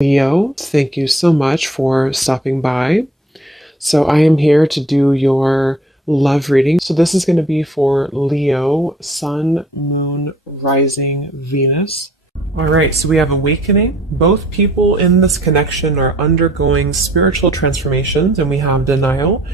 Leo, thank you so much for stopping by. So, I am here to do your love reading. So, this is going to be for Leo, Sun, Moon, Rising, Venus. All right, so we have awakening. Both people in this connection are undergoing spiritual transformations, and we have denial.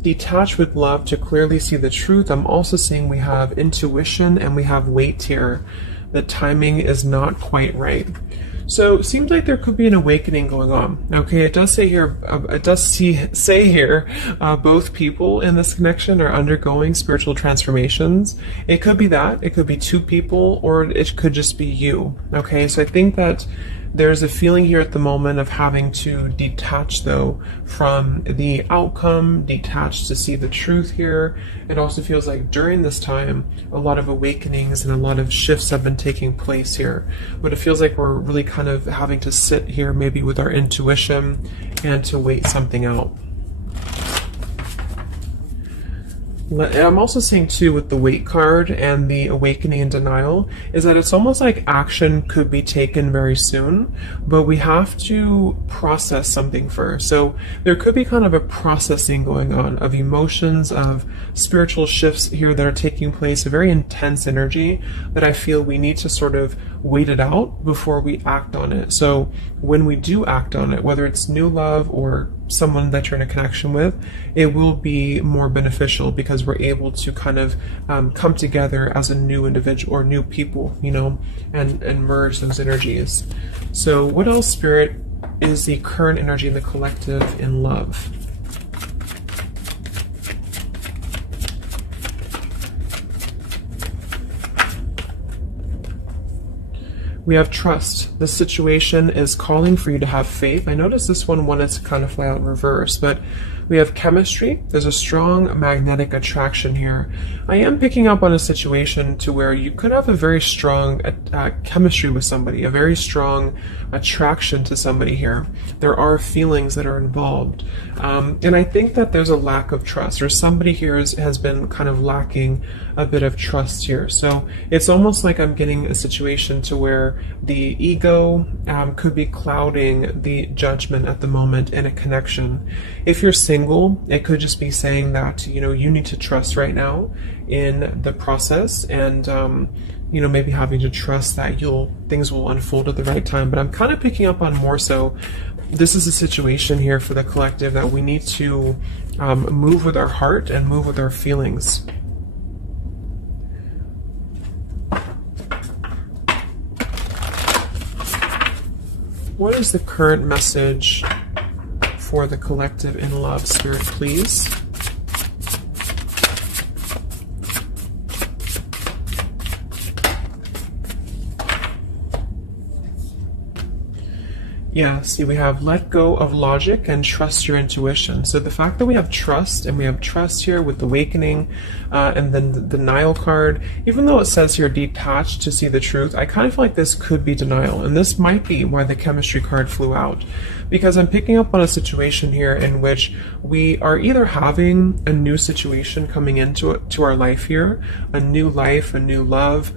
Detach with love to clearly see the truth. I'm also seeing we have intuition and we have weight here. The timing is not quite right. So it seems like there could be an awakening going on. Okay, it does say here, both people in this connection are undergoing spiritual transformations. It could be that, it could be two people, or it could just be you. Okay, so I think that there's a feeling here at the moment of having to detach, though, from the outcome, detach to see the truth here. It also feels like during this time, a lot of awakenings and a lot of shifts have been taking place here. But it feels like we're really kind of having to sit here maybe with our intuition and to wait something out. I'm also seeing too with the weight card and the awakening and denial is that it's almost like action could be taken very soon, but we have to process something first. So there could be kind of a processing going on of emotions, of spiritual shifts here that are taking place, a very intense energy that I feel we need to sort of wait it out before we act on it. So when we do act on it, whether it's new love or someone that you're in a connection with, it will be more beneficial because we're able to kind of come together as a new individual or new people, you know, and merge those energies. So what else, Spirit, is the current energy in the collective in love? We have trust. This situation is calling for you to have faith. I noticed this one wanted to kind of fly out in reverse, but we have chemistry. There's a strong magnetic attraction here. I am picking up on a situation to where you could have a very strong chemistry with somebody, a very strong attraction to somebody here. There are feelings that are involved. And I think that there's a lack of trust, or somebody here has been kind of lacking a bit of trust here. So it's almost like I'm getting a situation to where the ego could be clouding the judgment at the moment in a connection. If you're single, it could just be saying that, you know, you need to trust right now in the process, and you know, maybe having to trust that things will unfold at the right time. But I'm kind of picking up on more so this is a situation here for the collective that we need to move with our heart and move with our feelings. What is the current message for the collective in love, Spirit, please? Yeah, see, we have let go of logic and trust your intuition. So the fact that we have trust, and we have trust here with awakening, and then the denial card, even though it says here detached to see the truth, I kind of feel like this could be denial. And this might be why the chemistry card flew out. Because I'm picking up on a situation here in which we are either having a new situation coming into our life here, a new life, a new love,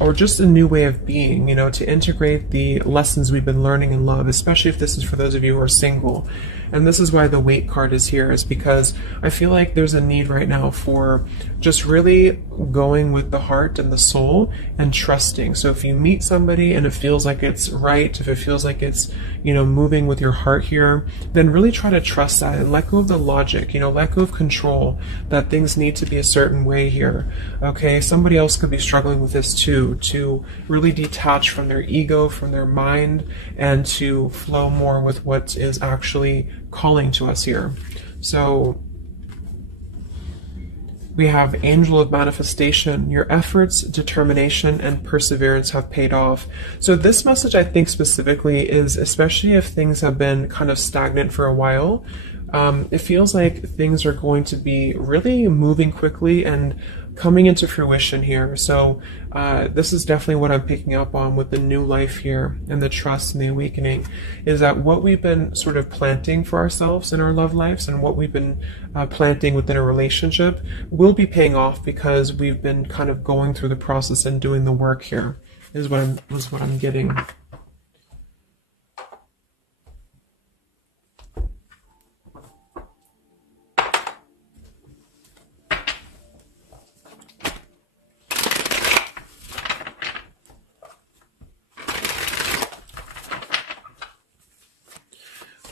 or just a new way of being, you know, to integrate the lessons we've been learning in love, especially if this is for those of you who are single. And this is why the weight card is here, is because I feel like there's a need right now for just really going with the heart and the soul and trusting. So if you meet somebody and it feels like it's right, if it feels like it's, you know, moving with your heart here, then really try to trust that and let go of the logic, you know, let go of control, that things need to be a certain way here. Okay, somebody else could be struggling with this too, to really detach from their ego, from their mind, and to flow more with what is actually calling to us here. So we have Angel of Manifestation. Your efforts, determination, and perseverance have paid off. So this message, I think specifically, is especially if things have been kind of stagnant for a while, it feels like things are going to be really moving quickly and coming into fruition here. So this is definitely what I'm picking up on with the new life here and the trust and the awakening, is that what we've been sort of planting for ourselves in our love lives and what we've been planting within a relationship will be paying off because we've been kind of going through the process and doing the work here, is what I'm getting.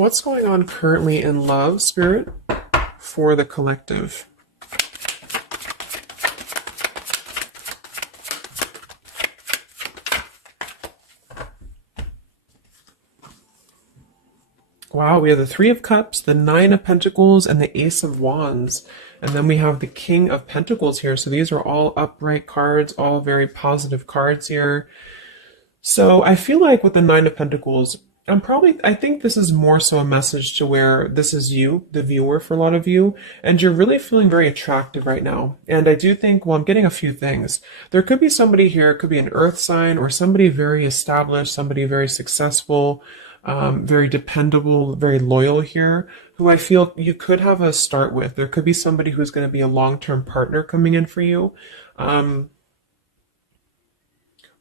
What's going on currently in love, Spirit, for the collective? Wow, we have the Three of Cups, the Nine of Pentacles, and the Ace of Wands. And then we have the King of Pentacles here. So these are all upright cards, all very positive cards here. So I feel like with the Nine of Pentacles, I think this is more so a message to where this is you, the viewer, for a lot of you, and you're really feeling very attractive right now. And I do think, well, I'm getting a few things. There could be somebody here, it could be an earth sign or somebody very established, somebody very successful, very dependable, very loyal here, who I feel you could have a start with. There could be somebody who's going to be a long-term partner coming in for you.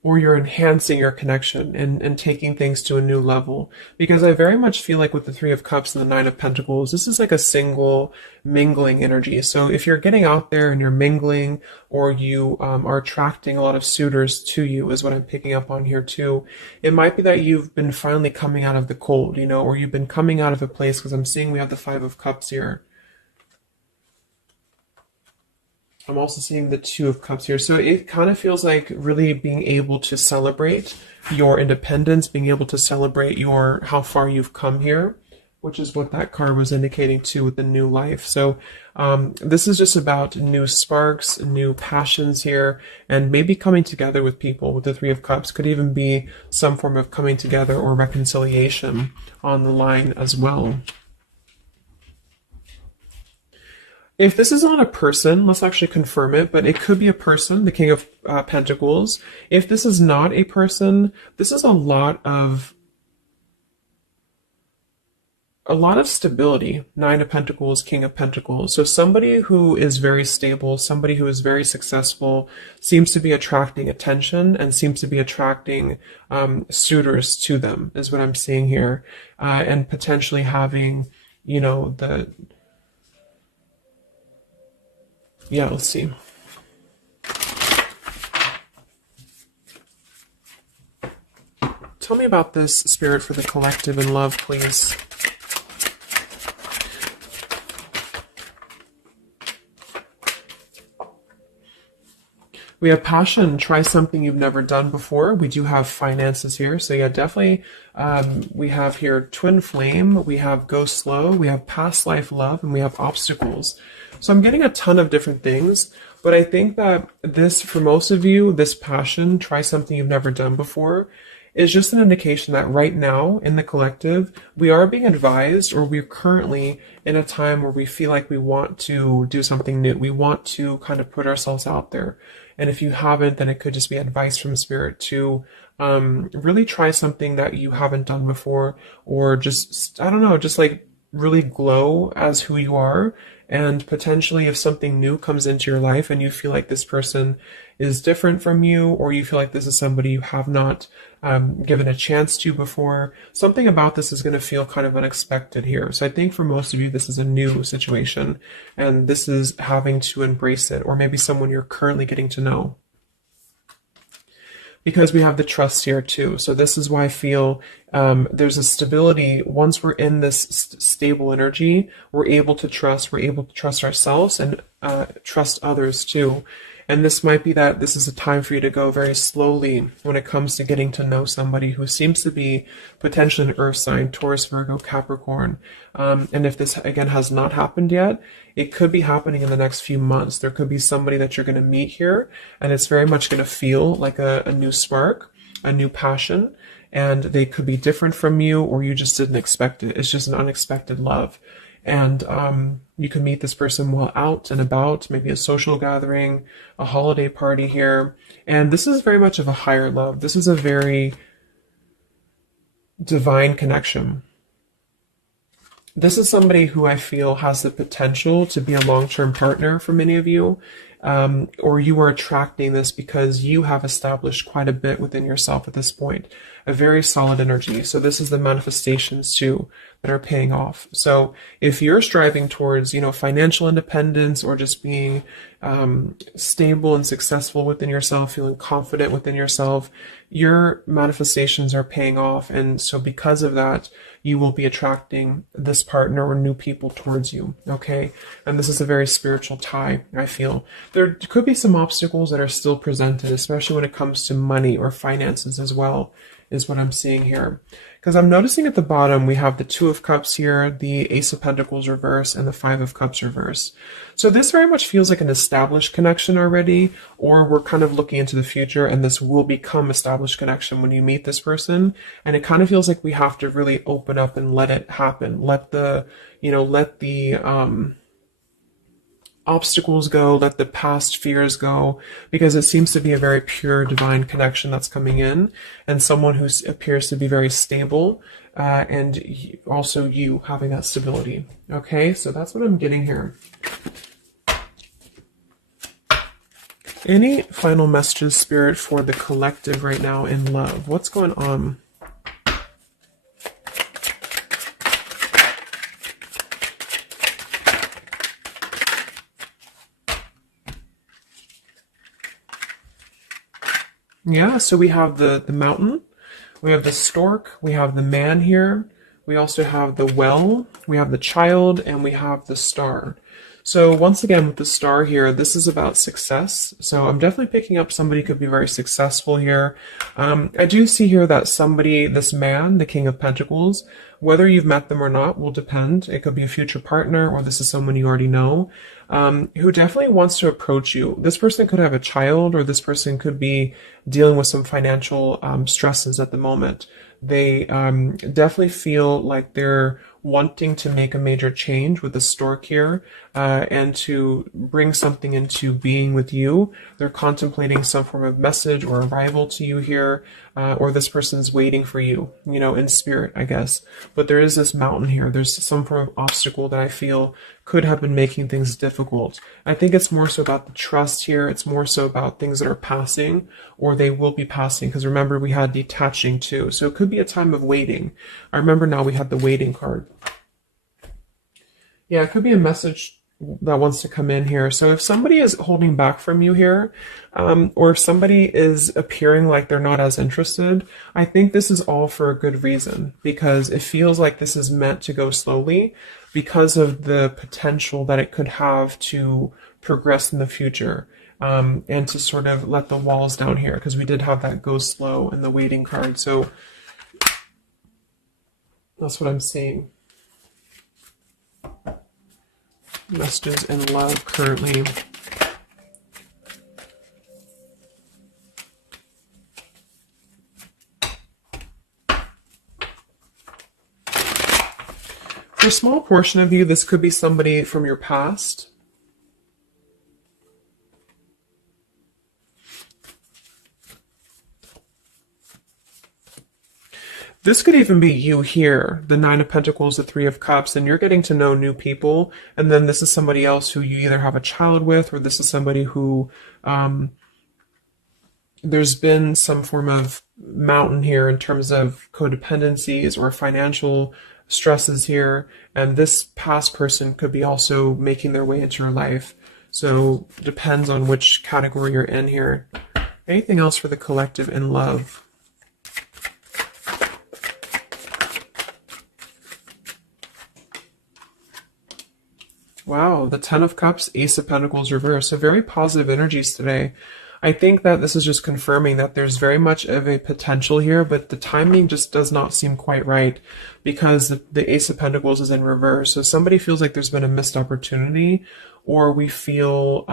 Or you're enhancing your connection and taking things to a new level. Because I very much feel like with the Three of Cups and the Nine of Pentacles, this is like a single mingling energy. So if you're getting out there and you're mingling, or you are attracting a lot of suitors to you, is what I'm picking up on here too. It might be that you've been finally coming out of the cold, or you've been coming out of a place, because I'm seeing we have the Five of Cups here. I'm also seeing the Two of Cups here. So it kind of feels like really being able to celebrate your independence, being able to celebrate how far you've come here, which is what that card was indicating too with the new life. So this is just about new sparks, new passions here, and maybe coming together with people with the Three of Cups. Could even be some form of coming together or reconciliation on the line as well. If this is not a person, let's actually confirm it, but it could be a person, the King of Pentacles. If this is not a person, this is a lot of stability. Nine of Pentacles, King of Pentacles. So somebody who is very stable, somebody who is very successful, seems to be attracting attention and seems to be attracting suitors to them, is what I'm seeing here. And potentially having, let's see. Tell me about this, Spirit, for the collective in love, please. We have passion. Try something you've never done before. We do have finances here. So yeah, definitely. We have here twin flame. We have go slow. We have past life love, and we have obstacles. So I'm getting a ton of different things, but I think that this, for most of you, this passion, try something you've never done before, is just an indication that right now in the collective, we are being advised, or we're currently in a time where we feel like we want to do something new. We want to kind of put ourselves out there. And if you haven't, then it could just be advice from Spirit to really try something that you haven't done before, or just, I don't know, just like really glow as who you are. And potentially if something new comes into your life and you feel like this person is different from you, or you feel like this is somebody you have not given a chance to before, something about this is going to feel kind of unexpected here. So I think for most of you, this is a new situation, and this is having to embrace it, or maybe someone you're currently getting to know. Because we have the trust here too. So this is why I feel there's a stability. Once we're in this stable energy, we're able to trust ourselves and trust others too. And this might be that this is a time for you to go very slowly when it comes to getting to know somebody who seems to be potentially an earth sign, Taurus, Virgo, Capricorn. And if this, again, has not happened yet, it could be happening in the next few months. There could be somebody that you're going to meet here, and it's very much going to feel like a new spark, a new passion, and they could be different from you, or you just didn't expect it. It's just an unexpected love. And you can meet this person while out and about, maybe a social gathering, a holiday party here. And this is very much of a higher love. This is a very divine connection. This is somebody who I feel has the potential to be a long-term partner for many of you. or you are attracting this because you have established quite a bit within yourself at this point. A very solid energy. So this is the manifestations too that are paying off. So if you're striving towards, financial independence or just being stable and successful within yourself, feeling confident within yourself, your manifestations are paying off. And so because of that, you will be attracting this partner or new people towards you. Okay. And this is a very spiritual tie, I feel. There could be some obstacles that are still presented, especially when it comes to money or finances as well, is what I'm seeing here. Because I'm noticing at the bottom, we have the Two of Cups here, the Ace of Pentacles reverse, and the Five of Cups reverse. So this very much feels like an established connection already, or we're kind of looking into the future, and this will become established connection when you meet this person. And it kind of feels like we have to really open up and let it happen. Let the obstacles go, let the past fears go, because it seems to be a very pure divine connection that's coming in, and someone who appears to be very stable, and also you having that stability. Okay, so that's what I'm getting here. Any final messages, Spirit, for the collective right now in love? What's going on? Yeah, so we have the mountain, we have the stork, we have the man here, we also have the well, we have the child, and we have the star. So once again, with the star here, this is about success. So I'm definitely picking up somebody could be very successful here. I do see here that somebody, this man, the King of Pentacles, whether you've met them or not will depend. It could be a future partner, or this is someone you already know, who definitely wants to approach you. This person could have a child, or this person could be dealing with some financial stresses at the moment. They definitely feel like they're wanting to make a major change with the stork here, and to bring something into being with you. They're contemplating some form of message or arrival to you here, or this person's waiting for you, in spirit, I guess. But there is this mountain here. There's some form of obstacle that I feel could have been making things difficult. I think it's more so about the trust here. It's more so about things that are passing, or they will be passing. Because remember, we had detaching too. So it could be a time of waiting. I remember now we had the waiting card. Yeah, it could be a message that wants to come in here. So if somebody is holding back from you here, or if somebody is appearing like they're not as interested, I think this is all for a good reason, because it feels like this is meant to go slowly because of the potential that it could have to progress in the future, and to sort of let the walls down here, because we did have that go slow in the waiting card. So that's what I'm seeing. Messages in love currently. For a small portion of you, this could be somebody from your past. This could even be you here, the Nine of Pentacles, the Three of Cups, and you're getting to know new people. And then this is somebody else who you either have a child with, or this is somebody who there's been some form of mountain here in terms of codependencies or financial stresses here. And this past person could be also making their way into your life. So it depends on which category you're in here. Anything else for the collective in love? Wow, the Ten of Cups, Ace of Pentacles reverse. So very positive energies today. I think that this is just confirming that there's very much of a potential here, but the timing just does not seem quite right, because the Ace of Pentacles is in reverse. So somebody feels like there's been a missed opportunity, or we feel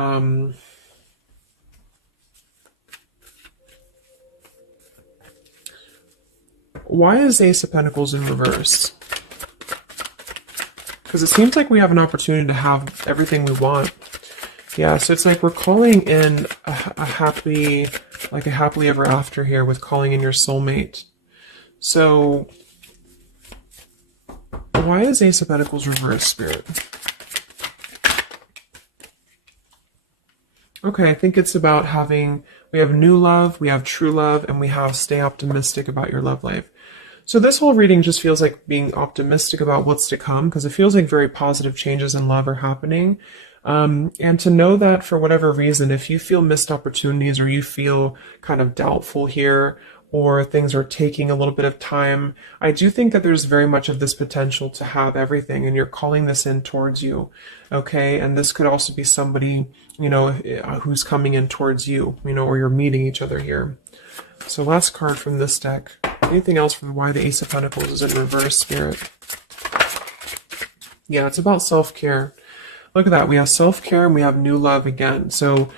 why is Ace of Pentacles in reverse? Because it seems like we have an opportunity to have everything we want. Yeah, so it's like we're calling in a happily ever after here, with calling in your soulmate. So why is Ace of Pentacles reverse, Spirit? Okay, I think it's about having, we have new love, we have true love, and we have stay optimistic about your love life. So this whole reading just feels like being optimistic about what's to come, because it feels like very positive changes in love are happening. And to know that for whatever reason, if you feel missed opportunities or you feel kind of doubtful here, or things are taking a little bit of time, I do think that there's very much of this potential to have everything, and you're calling this in towards you. Okay, and this could also be somebody, who's coming in towards you, or you're meeting each other here. So last card from this deck. Anything else from why the Ace of Pentacles is in reverse, Spirit? Yeah, it's about self-care. Look at that. We have self-care and we have new love again. So,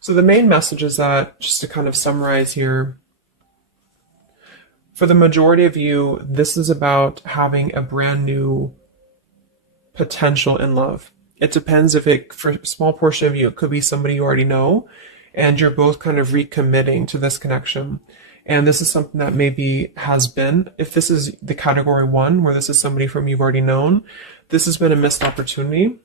so the main message is that, just to kind of summarize here, for the majority of you, this is about having a brand new potential in love. It depends if it, for a small portion of you, it could be somebody you already know, and you're both kind of recommitting to this connection. And this is something that maybe has been, if this is the category 1, where this is somebody from you've already known, this has been a missed opportunity.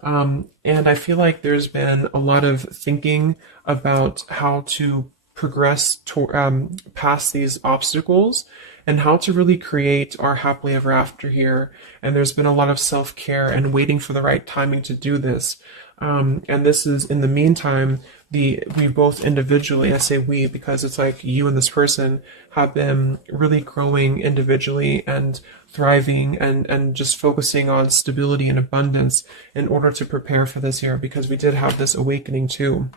And I feel like there's been a lot of thinking about how to progress to, past these obstacles and how to really create our happily ever after here. And there's been a lot of self-care and waiting for the right timing to do this. And this is, in the meantime, we both individually, I say we because it's like you and this person have been really growing individually and thriving and just focusing on stability and abundance in order to prepare for this year, because we did have this awakening too.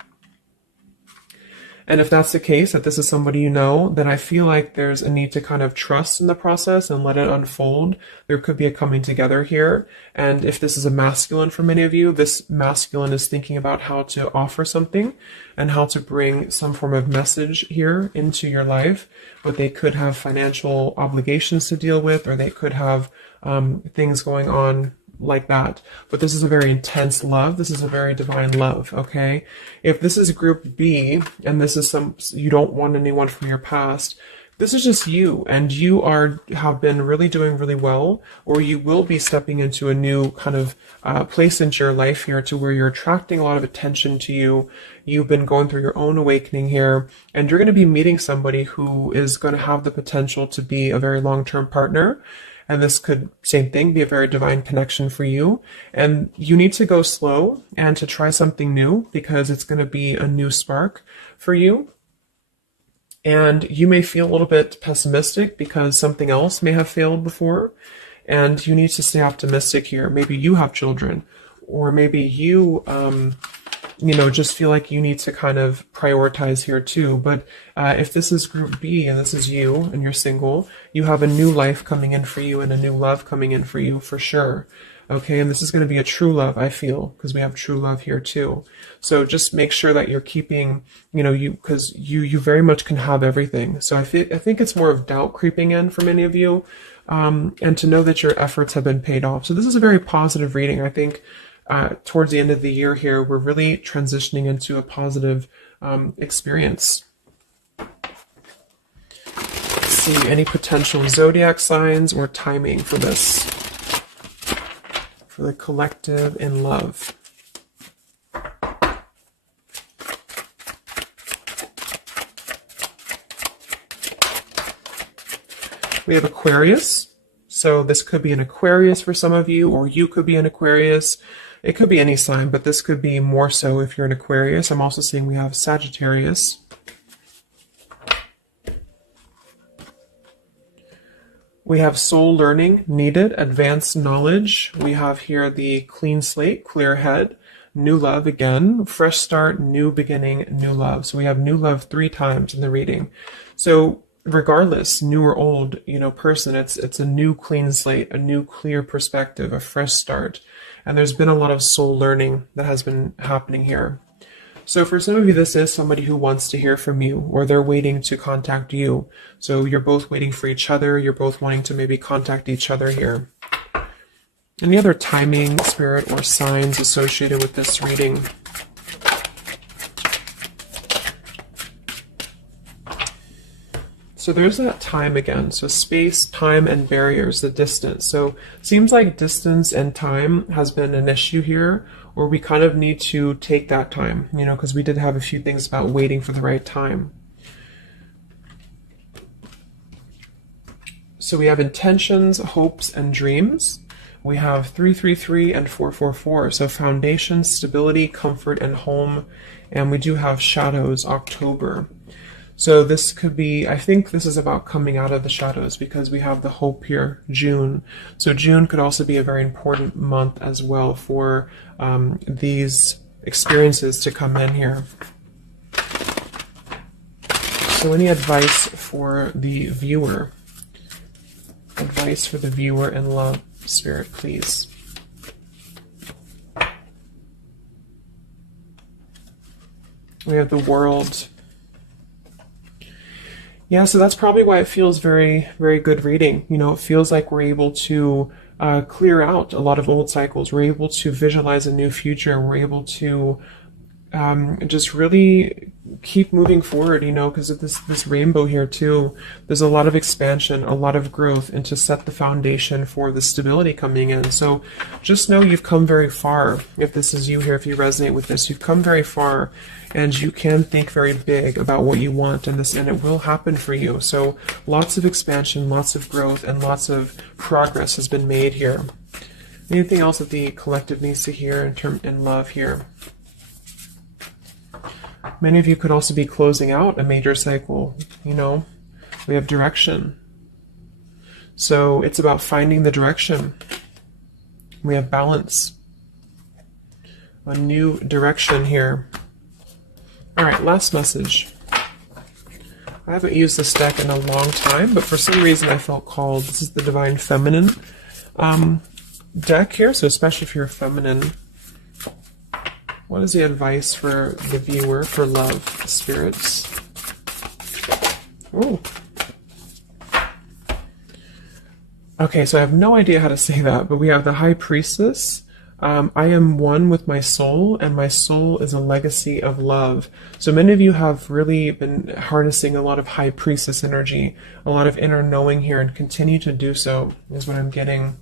And if that's the case, that this is somebody you know, then I feel like there's a need to kind of trust in the process and let it unfold. There could be a coming together here. And if this is a masculine for many of you, this masculine is thinking about how to offer something and how to bring some form of message here into your life. But they could have financial obligations to deal with, or they could have things going on like that. But this is a very intense love. This is a very divine love, okay? If this is group B, and this is you don't want anyone from your past, this is just you, and you have been really doing really well, or you will be stepping into a new kind of place into your life here, to where you're attracting a lot of attention to you. You've been going through your own awakening here, and you're going to be meeting somebody who is going to have the potential to be a very long-term partner. And this could, same thing, be a very divine connection for you. And you need to go slow and to try something new, because it's going to be a new spark for you. And you may feel a little bit pessimistic because something else may have failed before. And you need to stay optimistic here. Maybe you have children, or maybe you, just feel like you need to kind of prioritize here too. But if this is group B and this is you and you're single, you have a new life coming in for you and a new love coming in for you for sure. Okay, and this is going to be a true love, I feel, because we have true love here too. So just make sure that you're keeping, because you very much can have everything. So I think it's more of doubt creeping in for many of you, and to know that your efforts have been paid off. So this is a very positive reading. I think towards the end of the year here, we're really transitioning into a positive experience. Let's see, any potential zodiac signs or timing for this, for the collective in love. We have Aquarius. So this could be an Aquarius for some of you, or you could be an Aquarius. It could be any sign, but this could be more so if you're an Aquarius. I'm also seeing we have Sagittarius. We have soul learning needed, advanced knowledge. We have here the clean slate, clear head, new love again, fresh start, new beginning, new love. So we have new love 3 times in the reading. So regardless, new or old, person, it's a new clean slate, a new clear perspective, a fresh start. And there's been a lot of soul learning that has been happening here. So for some of you, this is somebody who wants to hear from you, or they're waiting to contact you. So you're both waiting for each other. You're both wanting to maybe contact each other here. Any other timing, spirit, or signs associated with this reading? So there's that time again. So space, time, and barriers, the distance. So seems like distance and time has been an issue here, or we kind of need to take that time, you know, because we did have a few things about waiting for the right time. So we have intentions, hopes, and dreams. We have 333 and 444. So foundation, stability, comfort, and home. And we do have shadows, October. So this could be, I think this is about coming out of the shadows, because we have the hope here, June. So June could also be a very important month as well for these experiences to come in here. So any advice for the viewer? Advice for the viewer in love, Spirit, please. We have the World. Yeah, so that's probably why it feels very, very good reading. You know, it feels like we're able to clear out a lot of old cycles. We're able to visualize a new future. We're able to just really keep moving forward, you know, because of this rainbow here too. There's a lot of expansion, a lot of growth, and to set the foundation for the stability coming in. So just know you've come very far. If this is you here, if you resonate with this, you've come very far, and you can think very big about what you want, and it will happen for you. So lots of expansion, lots of growth, and lots of progress has been made here. Anything else that the collective needs to hear in love here? Many of you could also be closing out a major cycle, you know. We have direction. So it's about finding the direction. We have balance. A new direction here. All right, last message. I haven't used this deck in a long time, but for some reason I felt called. This is the Divine Feminine deck here, so especially if you're feminine. What is the advice for the viewer for love, spirits? Ooh. Okay, so I have no idea how to say that, but we have the High Priestess. I am one with my soul, and my soul is a legacy of love. So many of you have really been harnessing a lot of High Priestess energy, a lot of inner knowing here, and continue to do so, is what I'm getting.